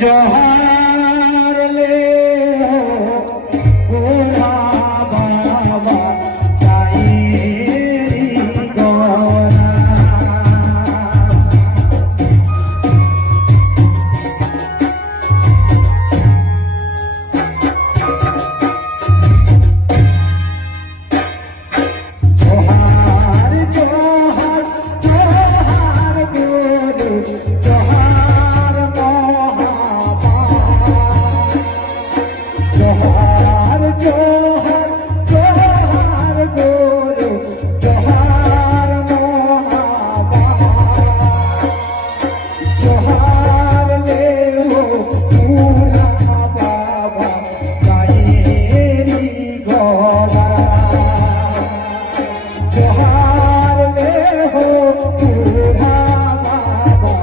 जोहार ले गोरा बाबा ताईरी गोरा जोहार जोहार जोहार गुरु जोहार जोहार जोहार जोहार गुरु जोहार मोहाबा जोहार ले हो पूरा बाबा ताईरी गोरा जोहार ले हो पूरा बाबा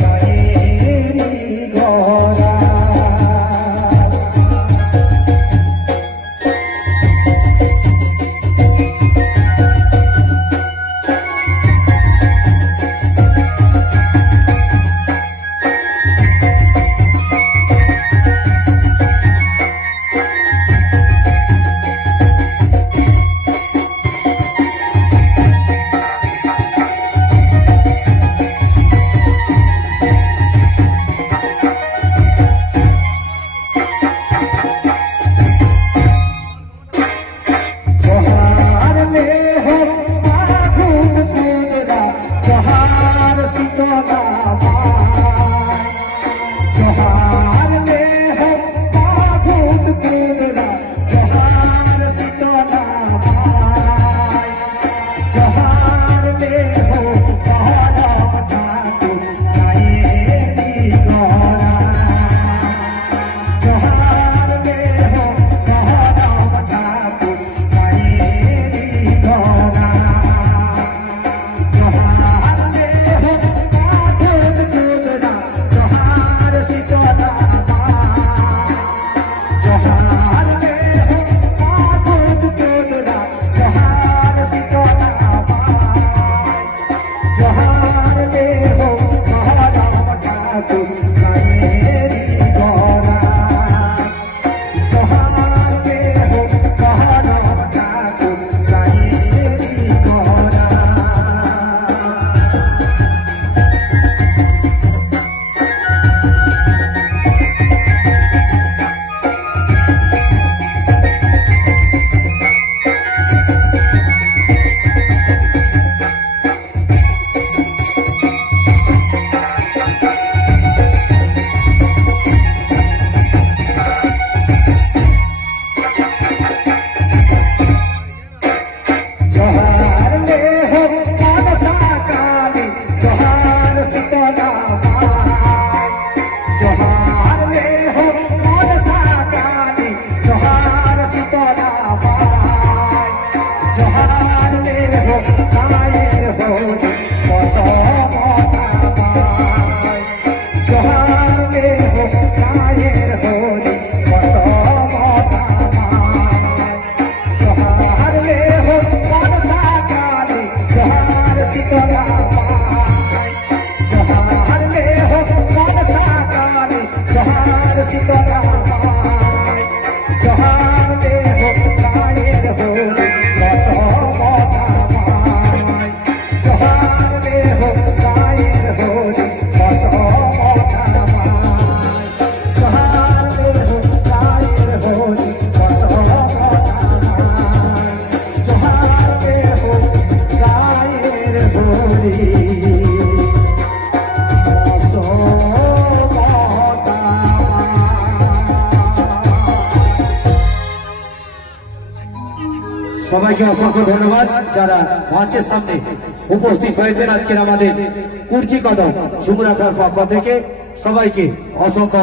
ताईरी गोरा সবাইকে অসংখ্য ধন্যবাদ যারা মঞ্চের সামনে উপস্থিত হয়েছেন আজকের আমাদের কুর্চি কদম সুমুরাটার পক্ষ থেকে সবাইকে অসংখ্য